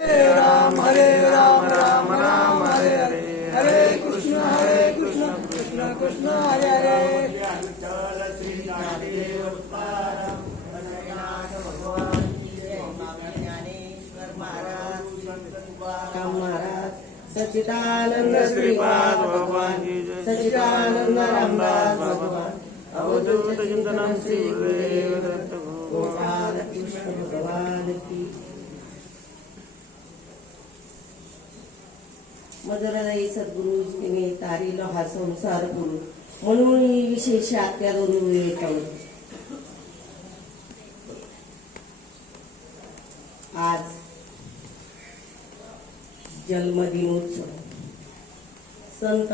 राम हरे राम राम राम हरे हरे हरे कृष्ण हरे कृष्ण कृष्ण कृष्ण हरे हरे सचिदानंद श्रीपाद भगवान सचिदानंद रामदास भगवान। अवधूत चिंतन श्री गुरुदेव दत्त भगवान कृष्ण भगवान की मजुराई सद्गुरुजीने तारीला हा संसार गुरु म्हणून ही विशेष आत्या दोन आज जन्मदिनोत्सव. संत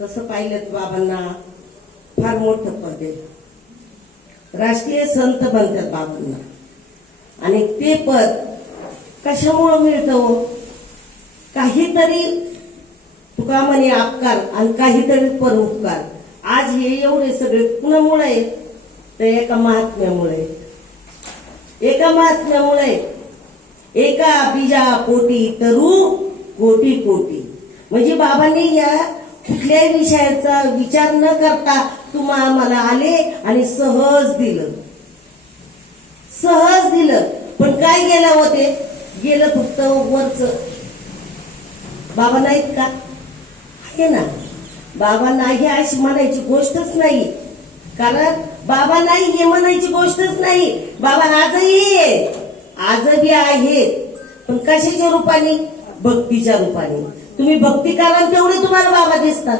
तसं पाहिलं बाबांना फार मोठं पद आहे. राष्ट्रीय संत बनतात बाबांना. आणि ते पद कशामुळं मिळतं हो? काहीतरी तुका म्हणे अपकार आणि काहीतरी परोपकार. आज हे एवढे सगळे कुणामुळे? तर एका महात्म्यामुळे. एका महात्म्यामुळे. एका बीजा पोटी तरू कोटी कोटी. म्हणजे बाबांनी या कुठल्याही विषयाचा विचार न करता तुम्हा आम्हाला आले आणि सहज दिलं. सहज दिलं. पण काय गेलं होते? गेलं फक्त वरच. बाबा नाहीत का? आहे ना. बाबा नाही अशी म्हणायची गोष्टच नाही. कारण बाबा नाही हे म्हणायची गोष्टच नाही. बाबा आजही आहेत. आजही आहेत. पण कशाच्या रूपाने? भक्तीच्या रूपाने. तुम्ही भक्ती कराल तेवढे तुम्हाला बाबा दिसतात.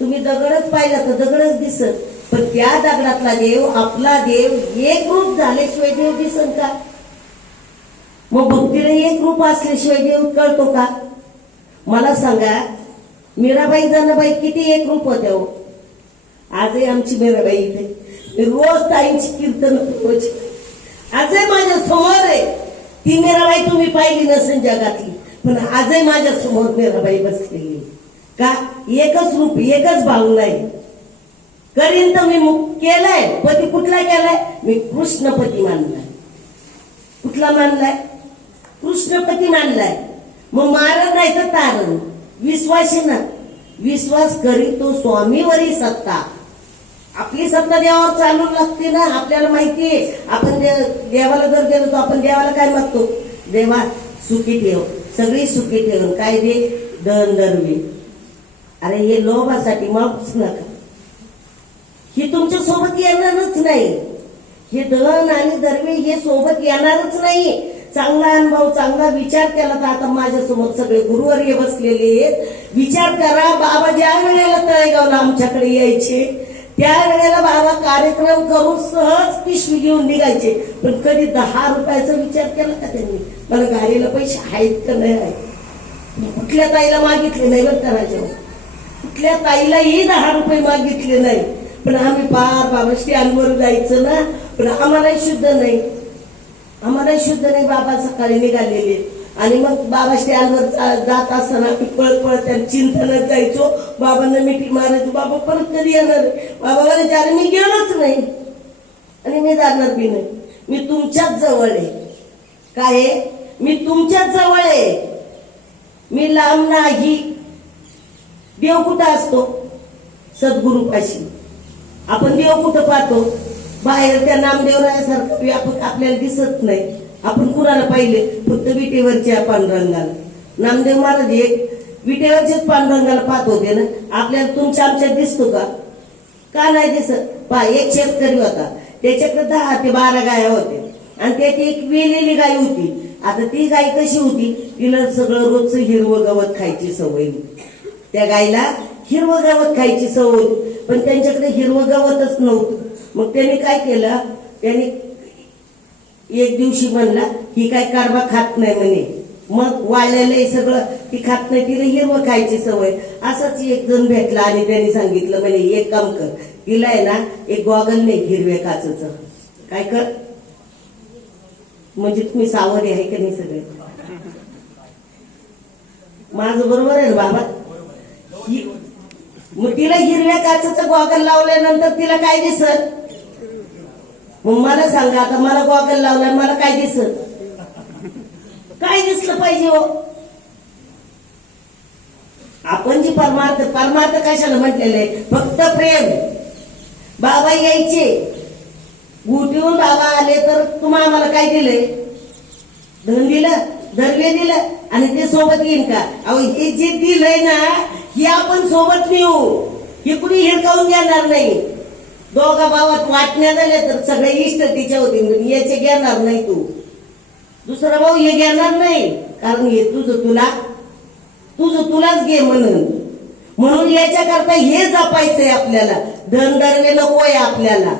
तुम्ही दगडच पाहिला तर दगडच दिसत. पण त्या दगडातला देव आपला देव एक रूप झाल्याशिवाय देव दिसन का? मग भक्तीला एक रूप असल्याशिवाय देव कळतो का? मला सांगा मीराबाई जनाबाई किती एक रूप होत्या हो? आजही आमची मीराबाई इथे. मी रोज ताईंची कीर्तन रोज. आजही माझ्यासमोर आहे. ती मीराबाई तुम्ही पाहिली नसेल जगातली पण आजही माझ्यासमोर मीराबाई बसलेली का? एकच रूप एकच भावना आहे. करीन तर मी मु- केलाय पती कुठला केलाय? मी कृष्णपती मानलाय. कुठला मानलाय? कृष्णपती मानलाय मग मारण नाही तर तारण विश्वासी ना विश्वास करी तो स्वामीवरी सत्ता. आपली सत्ता देवावर चालू लागते ना आपल्याला माहितीये आपण दे- देवाला जर गेलो तर आपण देवाला काय मागतो? देवा सुखी ठेव. सगळी सुखी ठेव. काय दे? दन दरवी. अरे हे लोभासाठी मागूच नका. ही तुमच्यासोबत येणारच नाही. हे दहन आणि दरवी हे सोबत येणारच नाही. चांगला अनुभव चांगला विचार केला तर आता माझ्यासमोर सगळे गुरुवर्य बसलेले आहेत. विचार करा बाबा ज्या वेळेला तळेगावला आमच्याकडे यायचे त्या वेळेला बाबा कार्यक्रम करून सहज पिशवी घेऊन निघायचे. पण कधी दहा रुपयाचा विचार केला का त्यांनी? मला गाडीला पैसे आहेत का नाही आहेत? कुठल्या ताईला मागितले नाही बरं करायचे कुठल्या ताईलाही दहा रुपये मागितले नाही. पण आम्ही पार बाबा अनवर जायचं ना? पण आम्हाला शुद्ध नाही. आम्हाला शुद्ध नाही बाबा सकाळी निघालेले. आणि मग बाबा स्टँडवर जा- जात असताना आम्ही पळत पळत त्या चिंतनात जायचो. बाबांना मिठी मारायचो. बाबा परत कधी येणार? बाबा म्हणायचे मी गेलोच नाही. आणि मी जाणार बी नाही. मी तुमच्याच जवळ आहे. काय आहे? मी तुमच्याच जवळ आहे. मी लांब नाही. देव कुठं असतो? सद्गुरूपाशी. आपण देव कुठं पाहतो? बाहेर त्या नामदेवरायासारखं व्यापक आपल्याला दिसत नाही. आपण कुणाला पाहिले? फक्त विटेवरच्या पांडुरंगाला. नामदेव महाराज एक विटेवरच्याच पांडुरंगाला पाहत होते ना? आपल्याला तुमच्या आमच्यात दिसतो का? का नाही दिसत? पा एक शेतकरी होता. त्याच्याकडे दहा ते बारा गाया होत्या. आणि त्याची एक वेलेली गाय होती. आता ती गाय कशी होती? तिला सगळं रोजचं हिरवं गवत खायची सवय होती. त्या गायला हिरवं गवत खायची सवय पण त्यांच्याकडे हिरवं गवतच नव्हतं. मग त्यांनी काय केलं? त्यांनी एक दिवशी म्हणला ही काय कडबा खात नाही म्हणे. मग वाळलेलं सगळं ती खात नाही तिला हिरवं खायची सवय. असाच एक जण भेटला आणि त्यांनी सांगितलं म्हणे एक काम कर तिला आहे ना एक गॉगल नाही हिरव्या काचच. काय कर? म्हणजे तुम्ही सावध आहे का नाही सगळे? माझं बरोबर आहे ना बाबा. मुलगीला मग तिला हिरव्या काचेचं गॉगल लावल्यानंतर तिला काय दिसत? मग मला सांगा आता मला गॉगल लावलाय मला काय दिसत? दिसलं पाहिजे हो? आपण जी परमार्थ परमार्थ कशाला म्हटलेले फक्त प्रेम. बाबा यायचे. गुटीहून बाबा आले तर तुम्हा आम्हाला काय दिलंय? धन दिलं दर्वे दिलं आणि ते सोबत येईन का? अहो हे जे दिलंय ना हे आपण सोबत नेऊ. हे कुणी हिडकावून घेणार नाही. दोघा भावात वाटण्या झाल्या तर सगळे इष्ट तिच्या होतील याचे घेणार नाही तू. दुसरा भाऊ हे घेणार नाही कारण हे तुझं तुला तुझं तुलाच घे म्हणून. म्हणून याच्याकरता हे जपायचंय आपल्याला. धन नको आहे आपल्याला.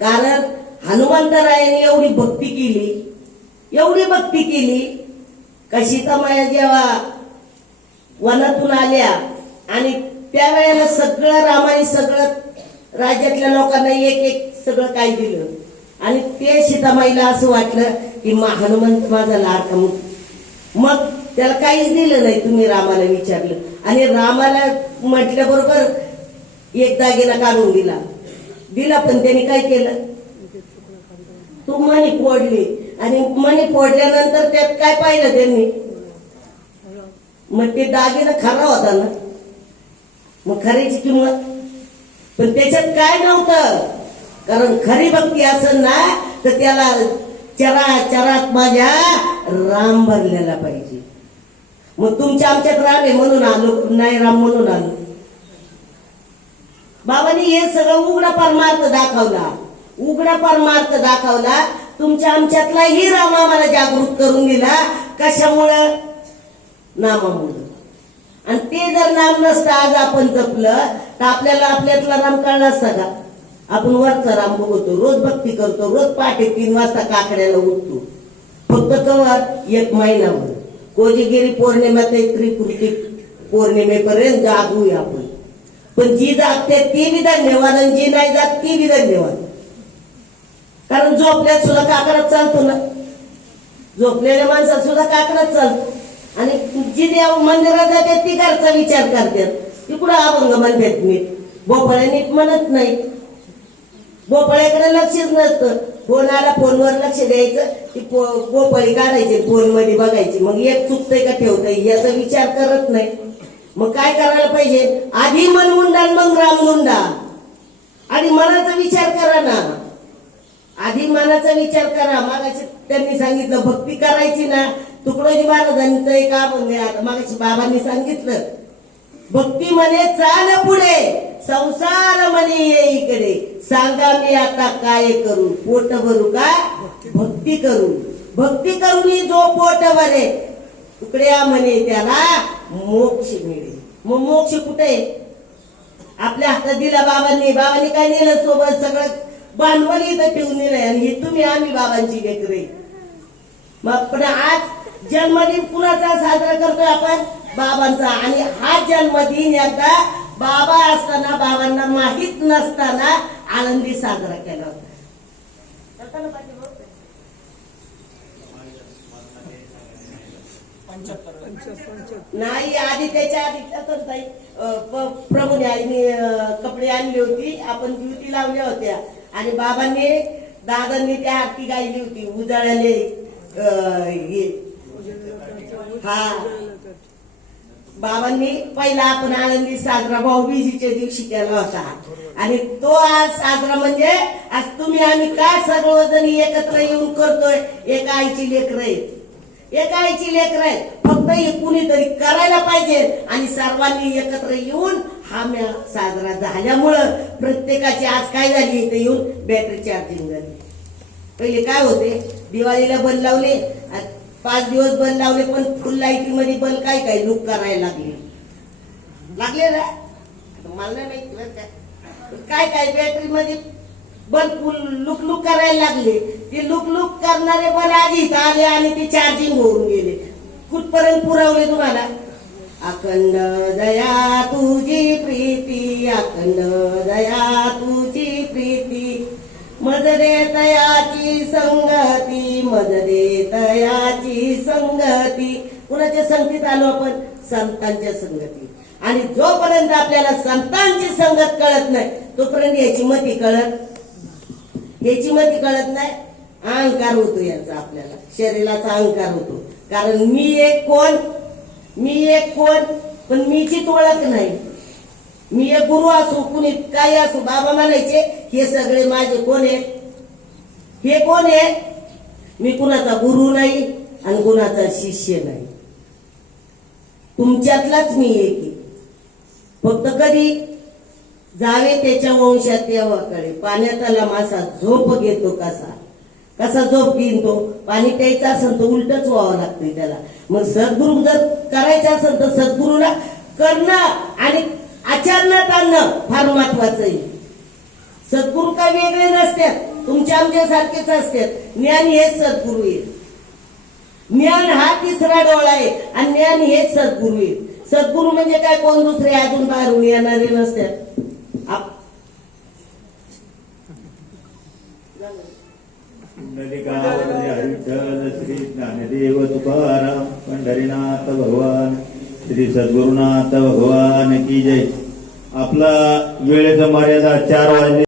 कारण हनुमंतरायाने एवढी भक्ती केली. एवढी भक्ती केली. का सीतामाया जेव्हा वनातून आल्या आणि त्यावेळेला सगळं रामाने सगळं राज्यातल्या लोकांना एक एक सगळं काय दिलं. आणि ते सीतामाईला असं वाटलं की मा हनुमंत माझा लाडका मग मग त्याला काहीच दिलं नाही तुम्ही रामाला विचारलं. आणि रामाला म्हटल्याबरोबर एक दागिना काढून दिला. दिला पण त्यांनी काय केलं? तू मणी फोडली. आणि मणी फोडल्यानंतर त्यात काय पाहिलं त्यांनी? मग ते दागिना खरा होता ना. मग खरीची किंमत. पण त्याच्यात काय नव्हतं? कारण खरी भक्ती असेल ना तर त्याला चरा चरात माझ्या राम भरलेला पाहिजे. मग तुमच्या आमच्यात राम आहे म्हणून आलो नाही राम म्हणून आलो. बाबांनी हे सगळं उघडा परमार्थ दाखवला. उघडा परमार्थ दाखवला. तुमच्या आमच्यातलाही राम आम्हाला जागृत करून दिला. कशामुळं? नामामुळं. आणि ते जर नाम नसतं आज आपण जपलं तर आपल्याला आपल्यातला राम कळला असता का आपण वरचा राम बघतो रोज भक्ती करतो रोज पहाटे तीन वाजता काकड्याला उठतो. फक्त कवर एक महिनाभर. कोजीगिरी पौर्णिमा ते त्रिकृती पौर्णिमेपर्यंत जागूया आपण. पण जी जागते ती बी धन्यवाद आणि जी नाही जात ती बी धन्यवाद. कारण झोपल्यात सुद्धा काकडच चालतो ना. झोपलेल्या माणसात सुद्धा काकडच चालतो. आणि जी देव मंदिरात जाते ती घरचा विचार करतात. ती कुठं अभंग म्हणतात नीट? भोपळ्या नीट म्हणत नाही. भोपळ्याकडे लक्षच नसतं. फोन फोनवर लक्ष द्यायचं. ती पो- भोपळी काढायची फोनमध्ये बघायची. मग एक चुकतंय का ठेवतंय याचा विचार करत नाही. मग काय करायला पाहिजे? आधी मन मुंडा आणि मग राम मुंडा. आधी मनाचा विचार करा ना. आधी मनाचा विचार करा. मागाशी त्यांनी सांगितलं भक्ती करायची ना. तुकडोजी महाराजांचं एक आपण आता मागाशी बाबांनी सांगितलं भक्ती म्हणे चाल पुढे संसार म्हणे ये इकडे. सांगा मी आता काय करू? पोट भरू का? भक्ती करू. भक्ती करून जो पोट भरे तुकड्या म्हणे त्याला मोक्ष मिळेल. मग मोक्ष कुठे? आपल्या हातात दिला बाबांनी. बाबांनी काय नेलं सोबत? सगळं भांडवल इथं ठेवून नेलंय. आणि हे तुम्ही आम्ही बाबांची लेकरे मग पण आज जन्मदिन कुणाचा साजरा करतोय आपण? बाबांचा. आणि हा जन्मदिन एकदा बाबा असताना बाबांना माहीत नसताना आनंदी साजरा केला? नाही आधी त्याच्या आधी प्रभूने आईने कपडे आणली होती. आपण ज्युती लावल्या होत्या. आणि बाबांनी दादांनी त्या आरती गायली होती. हे. हा. बाबांनी पहिला आपण आनंदी साजरा भाऊबीजीच्या दिवशी केला होता. आणि तो आज साजरा म्हणजे आज तुम्ही आम्ही काय सर्वजण एकत्र येऊन करतोय? एका आईची लेकर आहेत. एका आईची लेकर आहेत. फक्त हे कुणीतरी करायला पाहिजे आणि सर्वांनी एकत्र येऊन हा मेळा साजरा झाल्यामुळं प्रत्येकाची आज काय झाली इथे येऊन बॅटरी चार्जिंग झाली पहिले काय होते? दिवाळीला बंद लावले. पाच दिवस बंद लावले पण फुल लाईटी मध्ये बंद काय काय लुक करायला लागले? लागले ना? मला नाही काय काय बॅटरी मध्ये बल्ब फुल लुक लुक करायला लागले? ते लुक लुक करणारे पण आधी आले आणि ते चार्जिंग होऊन गेले. कुठपर्यंत पुरवले तुम्हाला? अखंड दया तुझी प्रीती अखंड दया तुझी प्रीती. मदरे तयाची संगती मदरे तयाची संगती. कुणाच्या संगतीत आलो आपण? संतांच्या संगती आणि जोपर्यंत आपल्याला संतांची संगत कळत नाही तोपर्यंत याची मती कळत याची मती कळत नाही. अहंकार होतो याचा आपल्याला. शरीराचा अहंकार होतो. कारण मी एक कोण? मी एक कोण? पण मीचीच ओळख नाही. मी एक गुरु असो कुणी काही असो बाबा म्हणायचे हे सगळे माझे कोण आहेत? हे कोण आहे मी कुणाचा गुरु नाही. आणि कुणाचा शिष्य नाही. तुमच्यातलाच मी एक फक्त कधी जावे त्याच्या वंशात देवाकडे. पाण्यातला मासा झोप घेतो कसा? कसा झोप घेईन तो पाणी प्यायचं असेल तर उलटच व्हावं लागतंय त्याला. मग सद्गुरु जर करायचं असेल तर सद्गुरूला करणं आणि आचरणात आणणं फार महत्वाचं आहे. सद्गुरू काय वेगळे नसतात. तुमच्या आमच्यासारखेच असतात. ज्ञान हेच सद्गुरू आहे ज्ञान हा तिसरा डोळा आहे. आणि ज्ञान हेच सद्गुरू आहे. सद्गुरू म्हणजे काय? कोण दुसरे? अजून बाहेरून येणारे नसतात आप- श्री ज्ञानदेव तुकाराम पंढरीनाथ भगवान श्री सद्गुरुनाथ भगवान की जय. आपला वेळेचा मर्यादा चार वाजले.